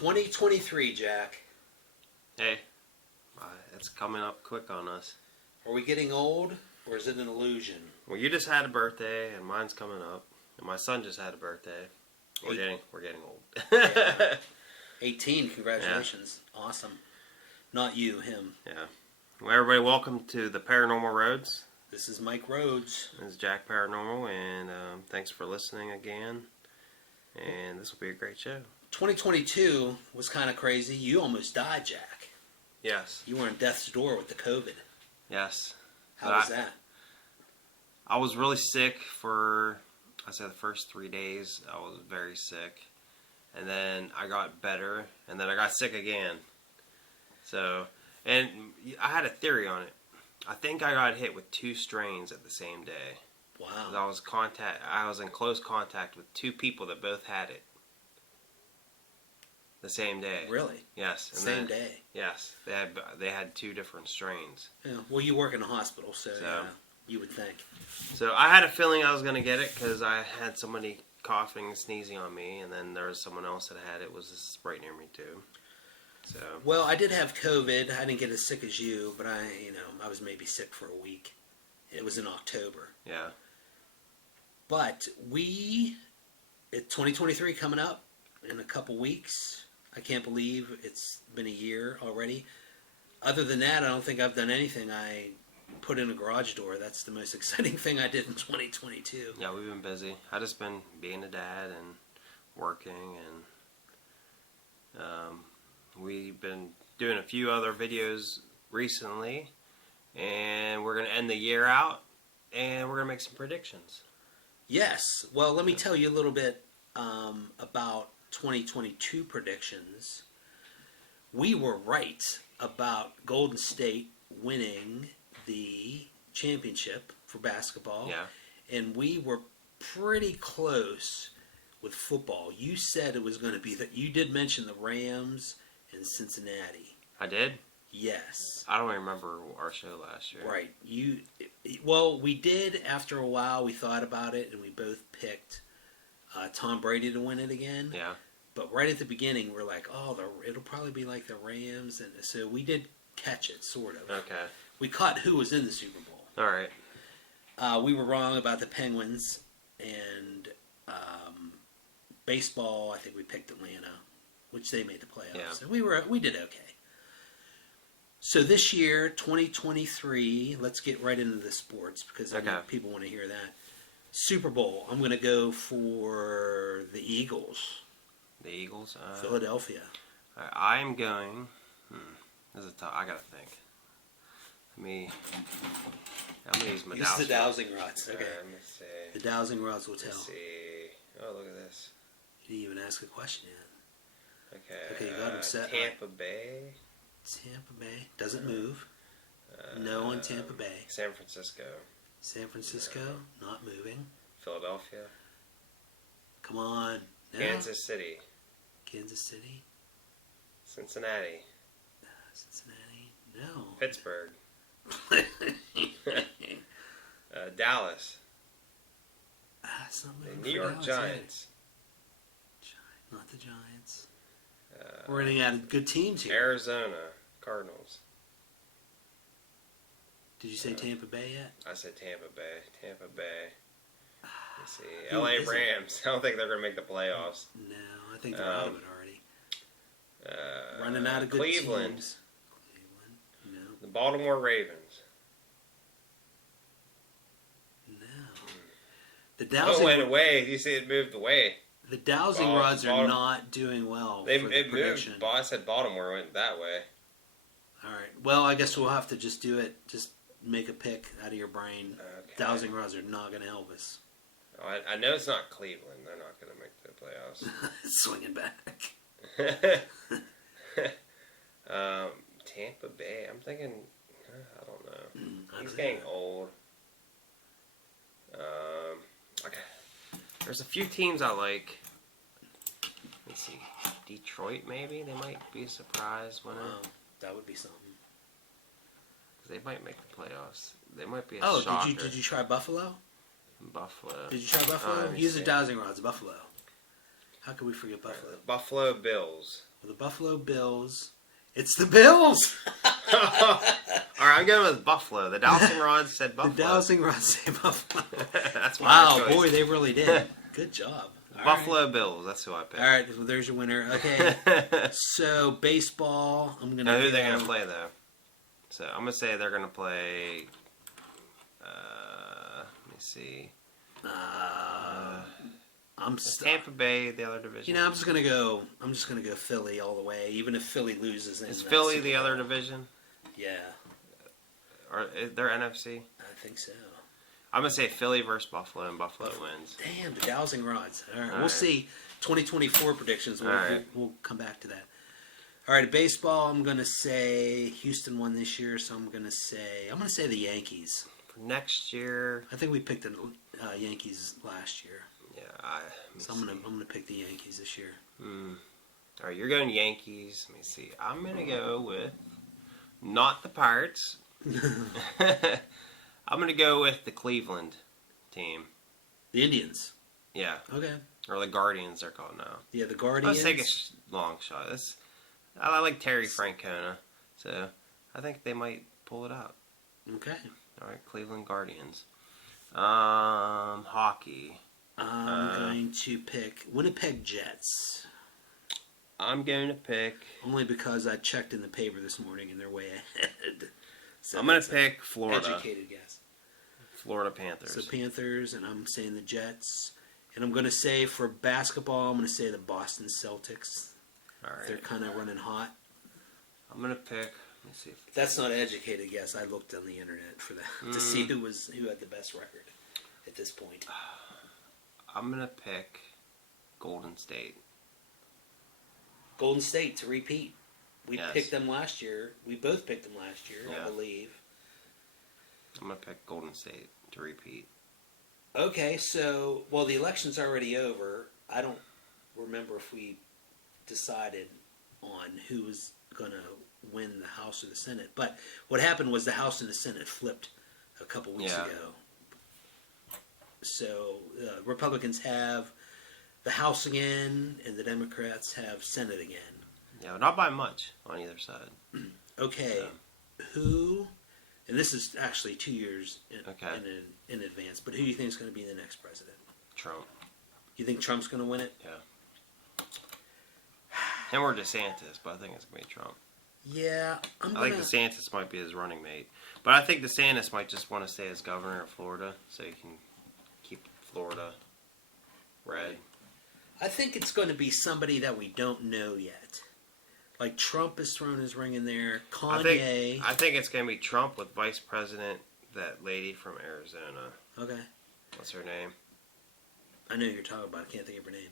2023, Jack. Hey, it's coming up quick on us. Are we getting old, or is it an illusion? Well, you just had a birthday, and mine's coming up, and my son just had a birthday. We're getting old. Yeah. 18, congratulations. Yeah. Awesome. Not you, him. Yeah. Well, everybody, welcome to the Paranormal Roads. This is Mike Rhodes. This is Jack Paranormal, and thanks for listening again. And this will be a great show. 2022 was kind of crazy. You almost died, Jack. Yes. You were on death's door with the COVID. Yes. How was that? I was really sick for, I say the first 3 days. I was very sick. And then I got better. And then I got sick again. So, and I had a theory on it. I think I got hit with 2 strains at the same day. Wow. I was in close contact with 2 people that both had it. The same day. Really? Yes. Same day? Yes. They had 2 different strains. Yeah. Well, you work in a hospital, so yeah, you would think. So I had a feeling I was going to get it because I had somebody coughing and sneezing on me, and then there was someone else that had it. Was right near me too. So. Well, I did have COVID. I didn't get as sick as you, but I was maybe sick for a week. It was in October. Yeah. But it's 2023 coming up in a couple weeks. I can't believe it's been a year already. Other than that, I don't think I've done anything. I put in a garage door. That's the most exciting thing I did in 2022. Yeah, we've been busy. I just been being a dad and working, and we've been doing a few other videos recently, and we're going to end the year out, and we're going to make some predictions. Yes. Well, let me tell you a little bit about 2022 predictions. We were right about Golden State winning the championship for basketball. Yeah. And we were pretty close with football. You said it was going to be that. You did mention the Rams and Cincinnati. I did? Yes. I don't remember our show last year. Right. Well, we did after a while. We thought about it, and we both picked Tom Brady to win it again. Yeah. But right at the beginning, we're like, it'll probably be like the Rams. And so we did catch it, sort of. Okay. We caught who was in the Super Bowl. All right. We were wrong about the Penguins. And baseball, I think we picked Atlanta, which they made the playoffs. Yeah. So we did okay. So this year, 2023, let's get right into the sports because I know people want to hear that. Super Bowl, I'm going to go for the Eagles. The Eagles? Philadelphia. I'm going... This is tough. I got to think. I'm going to use my Use the dowsing rods. Okay. Let me see. The dowsing rods will tell. Let's see. Oh, look at this. You didn't even ask a question yet. Okay, you got him set. Tampa Bay. Tampa Bay. Doesn't move. No on Tampa Bay. San Francisco. San Francisco. No. Not moving. Philadelphia. Come on. No. Kansas City. Kansas City. Cincinnati. Cincinnati. No. Pittsburgh. Dallas. It's not moving. The New York Giants. Not the Giants. We're running out of good teams here. Arizona Cardinals. Did you say Tampa Bay yet? I said Tampa Bay. Tampa Bay. Let's see. LA Rams. I don't think they're going to make the playoffs. No, I think they're out of it already. Running out of good Cleveland. teams. Cleveland. No. The Baltimore Ravens. No. The dowsing. Oh, went away. You see it moved away. The dowsing rods are not doing well. It moved. I said Baltimore went that way. All right. Well, I guess we'll have to just do it. Just make a pick out of your brain. Okay. Dowsing rods are not going to help us. I know it's not Cleveland. They're not going to make the playoffs. Swinging back. Tampa Bay. I'm thinking. I don't know. He's don't getting know. old. Okay. There's a few teams I like. Let's see. Detroit, maybe? They might be a surprise winner. Wow, that would be something. They might make the playoffs. They might be a shocker. shocker. Did you try Buffalo? Buffalo. Did you try Buffalo? Use the dowsing rods, Buffalo. How could we forget Buffalo? Buffalo Bills. Well, the Buffalo Bills. It's the Bills. All right, I'm going with Buffalo. The dowsing rod said Buffalo. The dowsing rod say Buffalo. That's my Wow, choice. boy, they really did. Good job. All Buffalo Bills. That's who I picked. Right. All right, well, there's your winner. Okay, so baseball. I'm gonna. Now, who are they gonna play though? So I'm gonna say they're gonna play. Let me see. I'm Tampa Bay, the other division. I'm just gonna go. I'm just gonna go Philly all the way, even if Philly loses. Is Philly the other division? Yeah, Or they're NFC? I think so. I'm gonna say Philly versus Buffalo, and Buffalo wins. Damn, the dowsing rods. All right, All we'll right. see. 2024 predictions. All right. We'll come back to that. All right, baseball. I'm gonna say Houston won this year, so I'm gonna say the Yankees. For next year, I think we picked the Yankees last year, yeah. so I'm gonna pick the Yankees this year. All right, you're going Yankees. Let me see. I'm gonna go with not the Pirates. I'm gonna go with the Cleveland team. The Indians. Yeah, Okay. or the Guardians they're called now. Yeah, the Guardians. Let's take a long shot. I like Terry Francona, so I think they might pull it out. Okay. All right, Cleveland Guardians. Hockey. I'm going to pick Winnipeg Jets. I'm going to pick. Only because I checked in the paper this morning and they're way ahead. So I'm going that's to pick Florida. Educated guess. Florida Panthers. So Panthers, and I'm saying the Jets. And I'm going to say for basketball, I'm going to say the Boston Celtics. All right. They're kind of running hot. I'm going to pick. Let me see. That's not an educated guess. I looked on the internet for that to see who had the best record at this point. I'm going to pick Golden State. Golden State to repeat. We Yes. picked them last year. We both picked them last year, Yeah. I believe. I'm going to pick Golden State to repeat. Okay, so, well, the election's already over. I don't remember if we decided on who was going to win the House or the Senate. But what happened was the House and the Senate flipped a couple weeks Yeah. ago. So Republicans have the House again, and the Democrats have Senate again. Yeah, not by much on either side. Okay, who, and this is actually 2 years Okay. in advance, but who do you think is going to be the next president? Trump. You think Trump's going to win it? Yeah. And we're DeSantis, but I think it's going to be Trump. Yeah, I think DeSantis might be his running mate. But I think DeSantis might just want to stay as governor of Florida so he can keep Florida red. I think it's going to be somebody that we don't know yet. Like Trump has thrown his ring in there. Kanye. I think it's going to be Trump with Vice President, that lady from Arizona. Okay. What's her name? I know who you're talking about. I can't think of her name.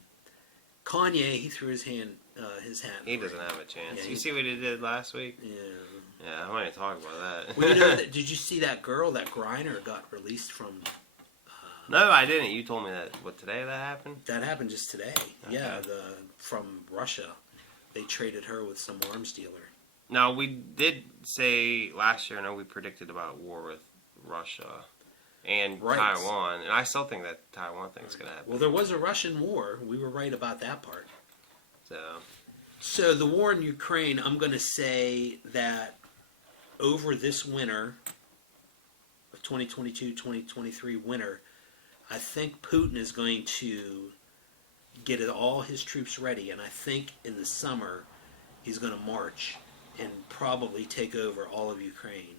Kanye, he threw his hat. He in the doesn't ring. have a chance. Yeah, you see what he did last week? Yeah. Yeah, I'm not even talking about that. Well, did you see that girl, that Griner, got released from? No, I didn't. You told me that. What, today that happened? That happened just today. Okay. Yeah, from Russia, they traded her with some arms dealer. Now, we did say last year, I know we predicted about war with Russia and Right. Taiwan, and I still think that Taiwan thing's going to happen. Well, there was a Russian war. We were right about that part. So, So the war in Ukraine, I'm going to say that over this winter of 2022-2023 winter, I think Putin is going to get all his troops ready, and I think in the summer he's going to march and probably take over all of Ukraine.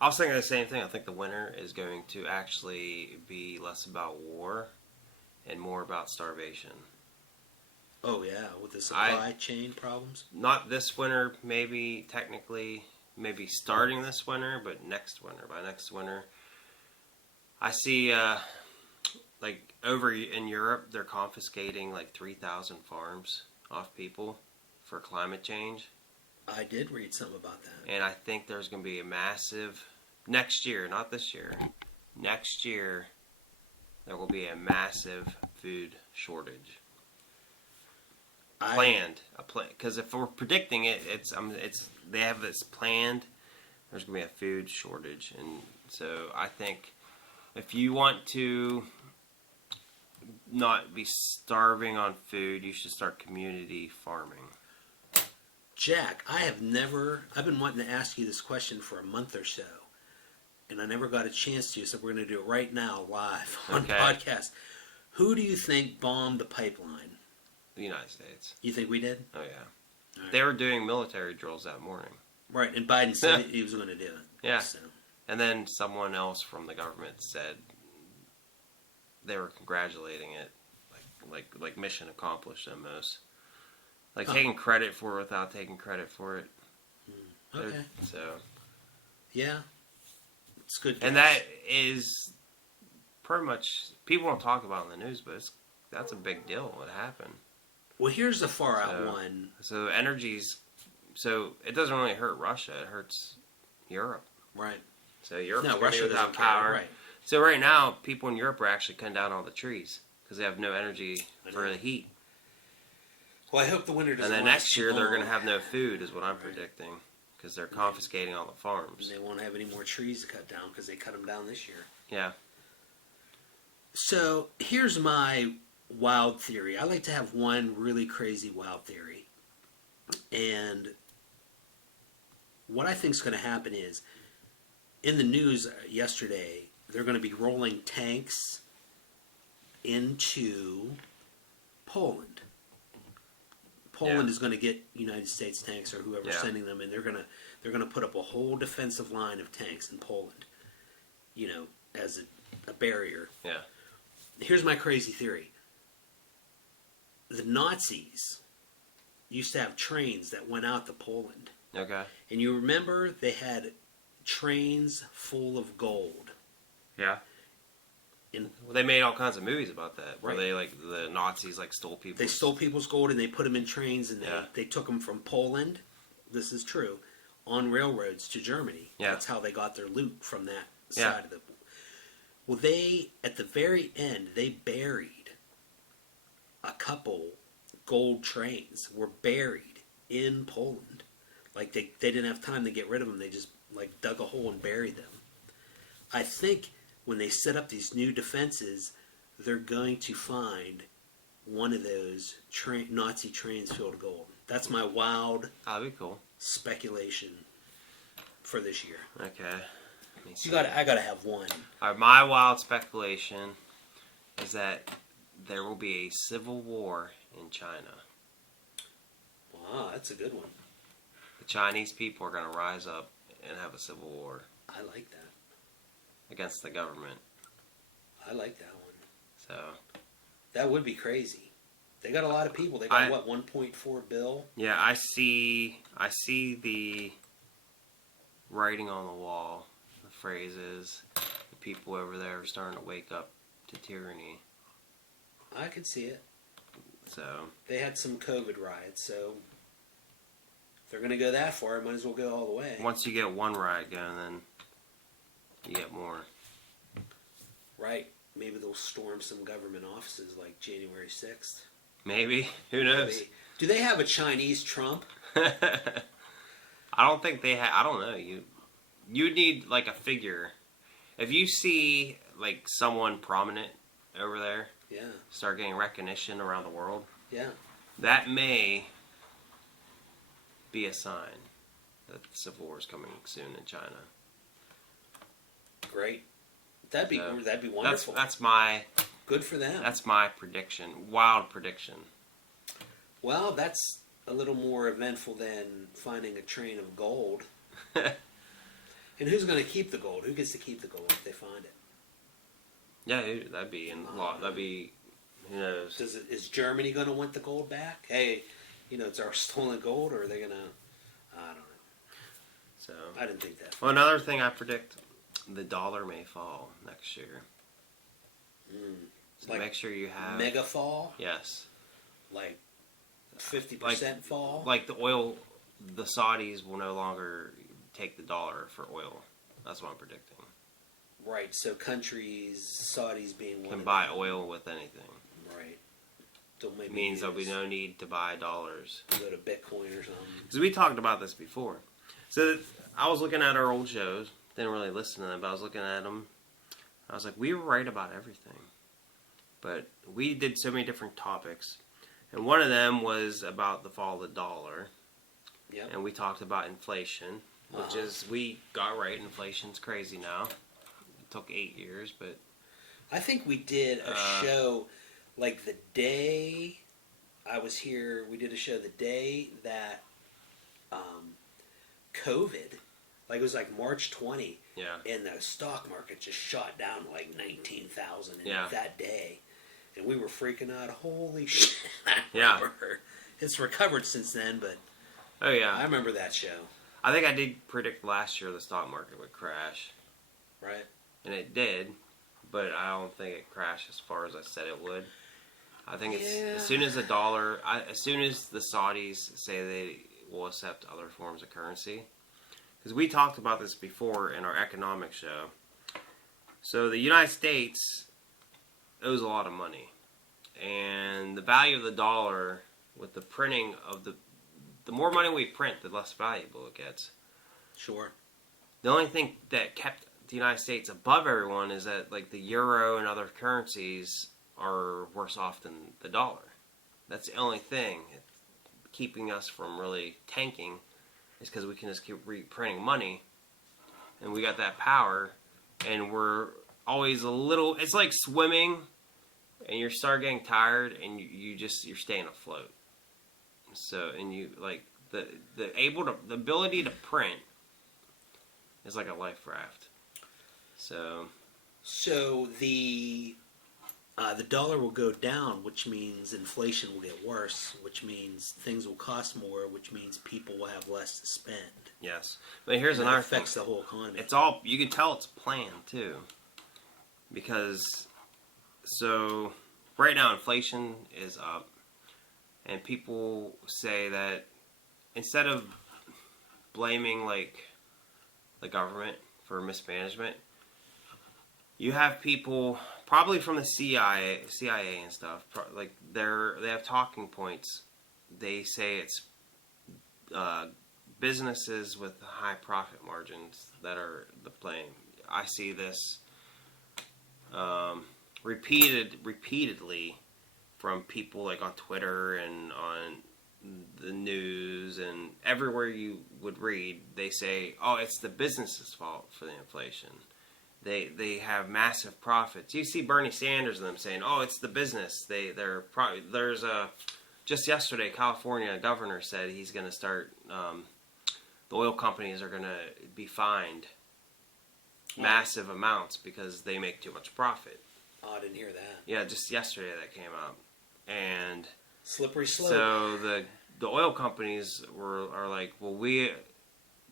I was thinking the same thing. I think the winter is going to actually be less about war and more about starvation. Oh yeah, with the supply chain problems. Not this winter, maybe technically, maybe starting this winter, but next winter. By next winter, I see, like over in Europe, they're confiscating like 3,000 farms off people for climate change. I did read something about that. And I think there's going to be a massive, next year, not this year, next year, there will be a massive food shortage. Planned, because if we're predicting it, it's they have this planned. There's gonna be a food shortage, and so I think if you want to not be starving on food, you should start community farming. Jack, I've been wanting to ask you this question for a month or so, and I never got a chance to, so we're going to do it right now, live, on Okay. podcast. Who do you think bombed the pipeline? The United States. You think we did? Oh, yeah. All right. They were doing military drills that morning. Right, and Biden said he was going to do it. Yeah. So. And then someone else from the government said they were congratulating it, like mission accomplished almost, like taking credit for it without taking credit for it. Okay. So Yeah. It's good. and guess. that is pretty much people don't talk about it in the news, but that's a big deal. What happened? Well, here's the far out So- one. So energies. So it doesn't really hurt Russia. It hurts Europe. Right. So Europe's No, gonna be Russia without doesn't care. power. Right. So right now, people in Europe are actually cutting down all the trees because they have no energy I for know. the heat. Well, I hope the winter doesn't And then last next too year they're long. going to have no food, is what I'm Right. predicting, because they're confiscating all the And farms. they won't have any more trees to cut down because they cut them down this year. Yeah. So here's my wild theory. I like to have one really crazy wild theory. And what I think is going to happen is, in the news yesterday, they're going to be rolling tanks into Poland. Poland is going to get United States tanks or whoever's Yeah. sending them, and they're going to put up a whole defensive line of tanks in Poland, as a barrier. Yeah. Here's my crazy theory. The Nazis used to have trains that went out to Poland. Okay. And you remember they had trains full of gold. Yeah. And Well, they made all kinds of movies about that, where Right. the Nazis stole people. they stole people's gold and they put them in trains and Yeah. they took them from Poland, this is true, on railroads to Germany. Yeah. That's how they got their loot from that Yeah. side of the... Well, at the very end, they buried a couple gold trains, were buried in Poland. Like, they didn't have time to get rid of them. They just, dug a hole and buried them. I think when they set up these new defenses, they're going to find one of those Nazi trains filled with gold. That's my wild That'd be cool. speculation for this year. Okay. Let me see. I gotta have one. All right, my wild speculation is that there will be a civil war in China. Wow, that's a good one. The Chinese people are going to rise up and have a civil war I like that. against the government. I like that one. So, That would be crazy. They got a lot of people. They got 1.4 bill. yeah, I see the writing on the wall. The phrases, the people over there are starting to wake up to tyranny. I could see it. So, They had some COVID riots, so if they're gonna go that far, might as well go all the way. once you get one riot going, then you get more. Right? Maybe they'll storm some government offices like January 6th. Maybe. Who knows? Maybe. Do they have a Chinese Trump? I don't think they have. I don't know. You'd need like a figure. If you see like someone prominent over there Yeah. start getting recognition around the world, Yeah. that may be a sign that the civil war is coming soon in China. Great. That'd be So, wonderful. That's my Good for them. prediction. Wild prediction. Well, that's a little more eventful than finding a train of gold. And who's going to keep the gold? Who gets to keep the gold if they find it? Yeah, that'd be that'd be, who knows? Is Germany going to want the gold back? Hey, it's our stolen gold, or are they going to? I don't know. So, I didn't think that. well, another thing I predict: the dollar may fall next year. So Like make sure you have Mega fall, yes, like 50% fall. like the oil. The Saudis will no longer take the dollar for oil. That's what I'm predicting. Right. So countries, Saudis being one Can of buy them. oil with anything. Right. Don't maybe It means there'll be use- no need to buy dollars. go to Bitcoin or something. Because we talked about this before. So I was looking at our old shows. Didn't really listen to them, but I was looking at them. I was like, we were right about everything. But we did so many different topics. And one of them was about the fall of the dollar. Yep. and we talked about inflation, which is, we got right. Inflation's crazy now. It took 8 years, but I think we did a show like the day I was here. We did a show the day that COVID, like it was like March 20, yeah, and the stock market just shot down to like 19,000 in Yeah. that day, and we were freaking out. Holy shit! Yeah. It's recovered since then, but oh yeah. I remember that show, I think I did predict last year the stock market would crash, right? and it did, but I don't think it crashed as far as I said it would. I think it's Yeah. as soon as as soon as the Saudis say they will accept other forms of currency, because we talked about this before in our economic show. So the United States owes a lot of money, and the value of the dollar with the printing of the more money we print, the less valuable it gets. Sure. The only thing that kept the United States above everyone is that like the euro and other currencies are worse off than the dollar. That's the only thing keeping us from really tanking, is because we can just keep reprinting money, and we got that power, and we're always a little. It's like swimming, and you start getting tired, and you're staying afloat. So, and you like the ability to print is like a life raft. So the dollar will go down, which means inflation will get worse, which means things will cost more, which means people will have less to spend. yes, but here's And another that affects thing. the whole economy. It's all, you can tell it's planned too, because so right now inflation is up, and people say that instead of blaming like the government for mismanagement, you have people probably from the CIA and stuff. Like they have talking points. They say it's businesses with high profit margins that are the blame. I see this repeatedly from people like on Twitter and on the news and everywhere you would read. They say, "Oh, it's the business's fault for the inflation. They have massive profits." You see Bernie Sanders and them saying, "Oh, it's the business. They're probably there's a." Just yesterday, California governor said he's going to start. The oil companies are going to be fined massive amounts because they make too much profit. Oh, I didn't hear that. Yeah, just yesterday that came out, and Slippery slope. so the oil companies are like, well,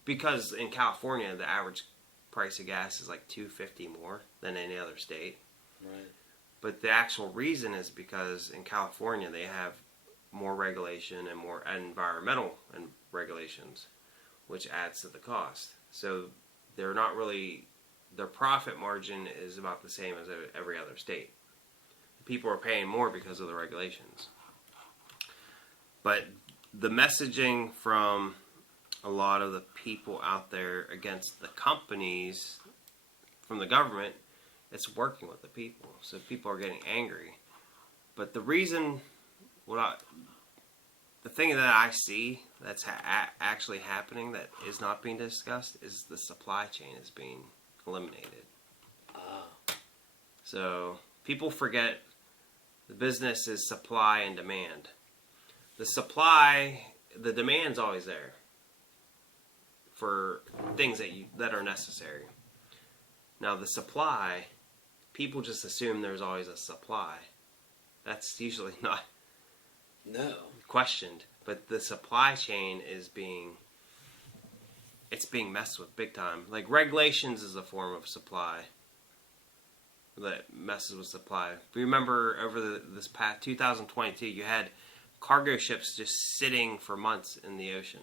because in California the average price of gas is like $2.50 more than any other state. Right. But the actual reason is because in California they have more regulation and more environmental regulations, which adds to the cost. So they're not really, their profit margin is about the same as every other state. People are paying more because of the regulations. But the messaging from a lot of the people out there against the companies from the government, it's working with the people. So people are getting angry. But the reason, the thing that I see that's actually happening that is not being discussed is the supply chain is being eliminated. So people forget the business is supply and demand. The demand's always there for things that are necessary. Now the supply, people just assume there's always a supply. That's usually not questioned. But the supply chain is being messed with big time. Like regulations is a form of supply that messes with supply. Remember over this past 2022, you had cargo ships just sitting for months in the ocean.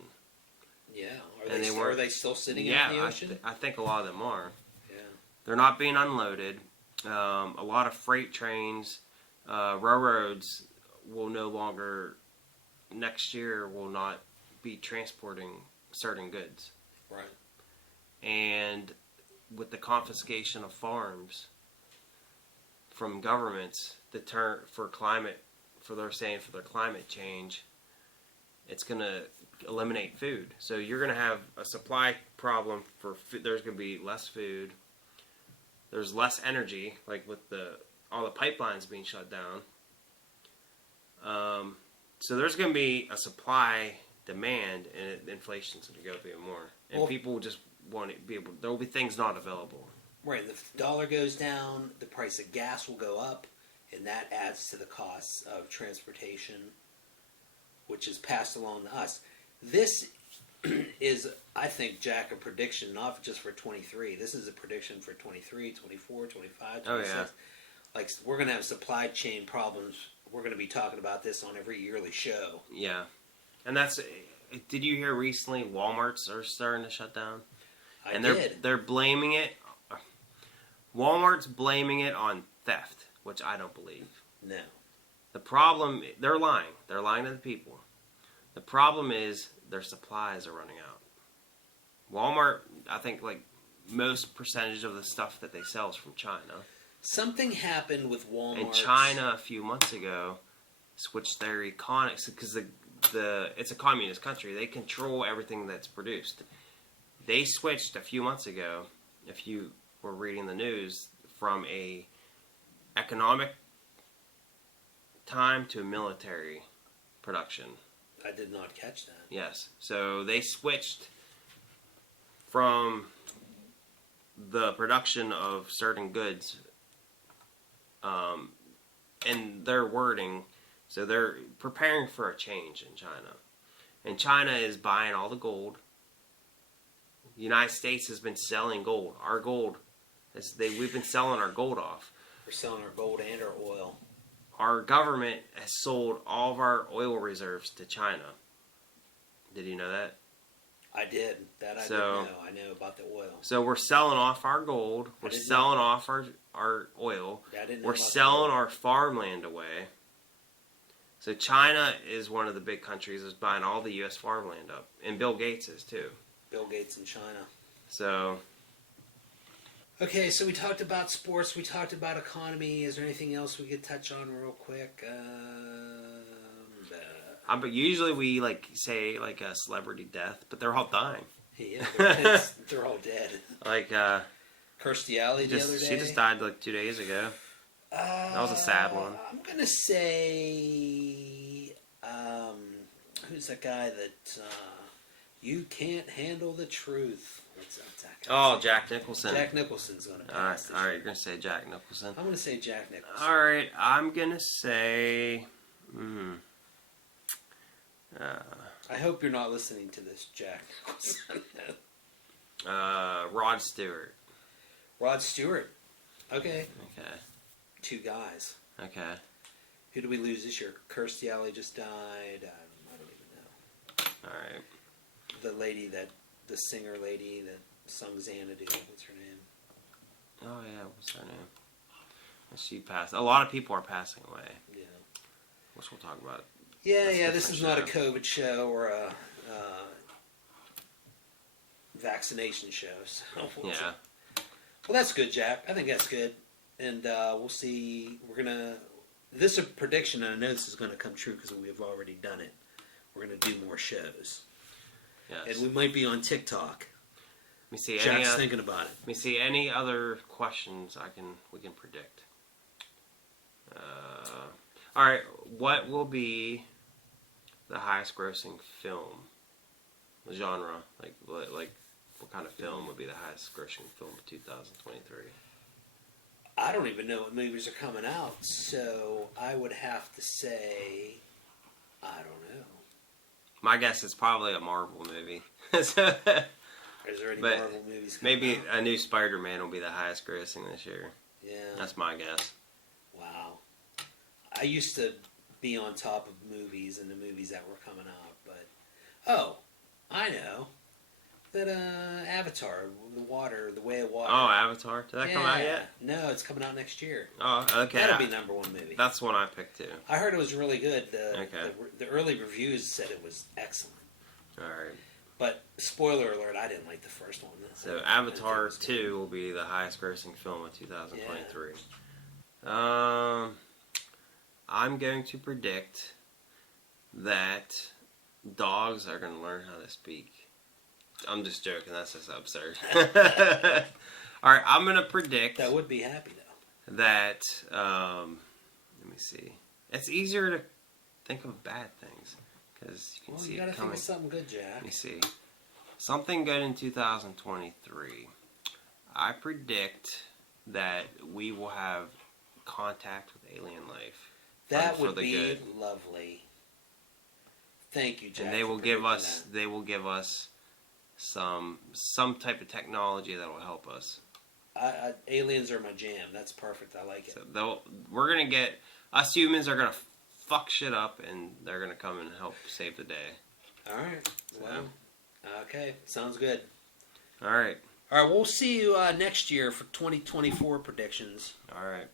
Yeah. Are they still sitting yeah, in the ocean? I think a lot of them are. Yeah. They're not being unloaded. A lot of freight trains, railroads will no longer, next year, will not be transporting certain goods. Right. And with the confiscation of farms from governments, for their climate change, it's going to eliminate food. So you're going to have a supply problem for food. There's going to be less food. There's less energy, like with all the pipelines being shut down. So there's going to be a supply demand, and inflation's going to go up even more. And people just want to be able. There will be things not available. Right. If the dollar goes down, the price of gas will go up, and that adds to the costs of transportation, which is passed along to us. This is, I think, Jack, a prediction not just for 23. This is a prediction for 23, 24, 25, 26. Oh, yeah. Like, we're going to have supply chain problems. We're going to be talking about this on every yearly show. Yeah. And did you hear recently Walmarts are starting to shut down? I did. They're blaming it. Walmart's blaming it on theft, which I don't believe. No. The problem, they're lying. They're lying to the people. The problem is their supplies are running out. Walmart, I think, like most percentage of the stuff that they sell is from China. Something happened with Walmart. And China a few months ago switched their economics because it's a communist country. They control everything that's produced. They switched a few months ago, if you were reading the news, from a economic time to a military production. I did not catch that. Yes. So they switched from the production of certain goods and their wording. So they're preparing for a change in China. And China is buying all the gold. The United States has been selling gold. Our gold, we've been selling our gold off. We're selling our gold and our oil. Our government has sold all of our oil reserves to China. Did you know that? I did. That I didn't know. I know about the oil. So we're selling off our gold. We're selling off our oil. Yeah, I didn't know we're about selling our farmland away. So China is one of the big countries that's buying all the U.S. farmland up. And Bill Gates is too. Bill Gates in China. So... Okay, so we talked about sports. We talked about economy. Is there anything else we could touch on real quick? But usually we say a celebrity death, but they're all dying. Yeah, they're all dead. Like Kirstie Alley the other day. She just died 2 days ago. That was a sad one. I'm gonna say, who's that guy that you can't handle the truth? What's that guy? Oh, Jack Nicholson. Jack Nicholson's gonna pass. All right, you're gonna say Jack Nicholson. I'm gonna say Jack Nicholson. All right, I'm gonna say. I hope you're not listening to this, Jack Nicholson. Rod Stewart. Rod Stewart. Okay. Okay. Two guys. Okay. Who did we lose this year? Kirstie Alley just died. I don't even know. All right. The singer lady that sung Xanadu. What's her name? Oh yeah, what's her name? She passed. A lot of people are passing away. Yeah. Which we'll talk about. Yeah. This is not a COVID show or a vaccination show. So Yeah. Well, that's good, Jack. I think that's good, and we'll see. This is a prediction, and I know this is going to come true because we've already done it. We're going to do more shows. Yes. And we might be on TikTok. Let me see. Jack's thinking about it. Let me see any other questions we can predict. All right. What will be the highest grossing film? The genre, like what kind of film would be the highest grossing film of 2023? I don't even know what movies are coming out, so I would have to say, I don't know. My guess is probably a Marvel movie. Is there any Marvel movies coming maybe out? a new Spider-Man will be the highest grossing this year. Yeah. That's my guess. Wow. I used to be on top of movies and the movies that were coming out, but... Oh, I know. That Avatar, the Way of Water. Oh, Avatar? Did that come out yet? No, it's coming out next year. Oh, okay. That'll be number one movie. That's the one I picked too. I heard it was really good. Okay. The early reviews said it was excellent. All right. But spoiler alert, I didn't like the first one. So Avatar 2 will be the highest grossing film of 2023. Yeah. I'm going to predict that dogs are gonna learn how to speak. I'm just joking. That's just absurd. All right, I'm gonna predict That would be happy though. that. Let me see. It's easier to think of bad things because you can Well, see you gotta it think coming. of something good, Jack. Let me see. Something good in 2023. I predict that we will have contact with alien life. That for would the be good. lovely. Thank you, Jack. And they for will give predicting us. that. They will give us some type of technology that will help us. Aliens are my jam. That's perfect. I like it. So we're gonna get us humans are gonna fuck shit up, and they're gonna come and help save the day. All right. So. Well, okay. Sounds good. All right. All right. We'll see you next year for 2024 predictions. All right.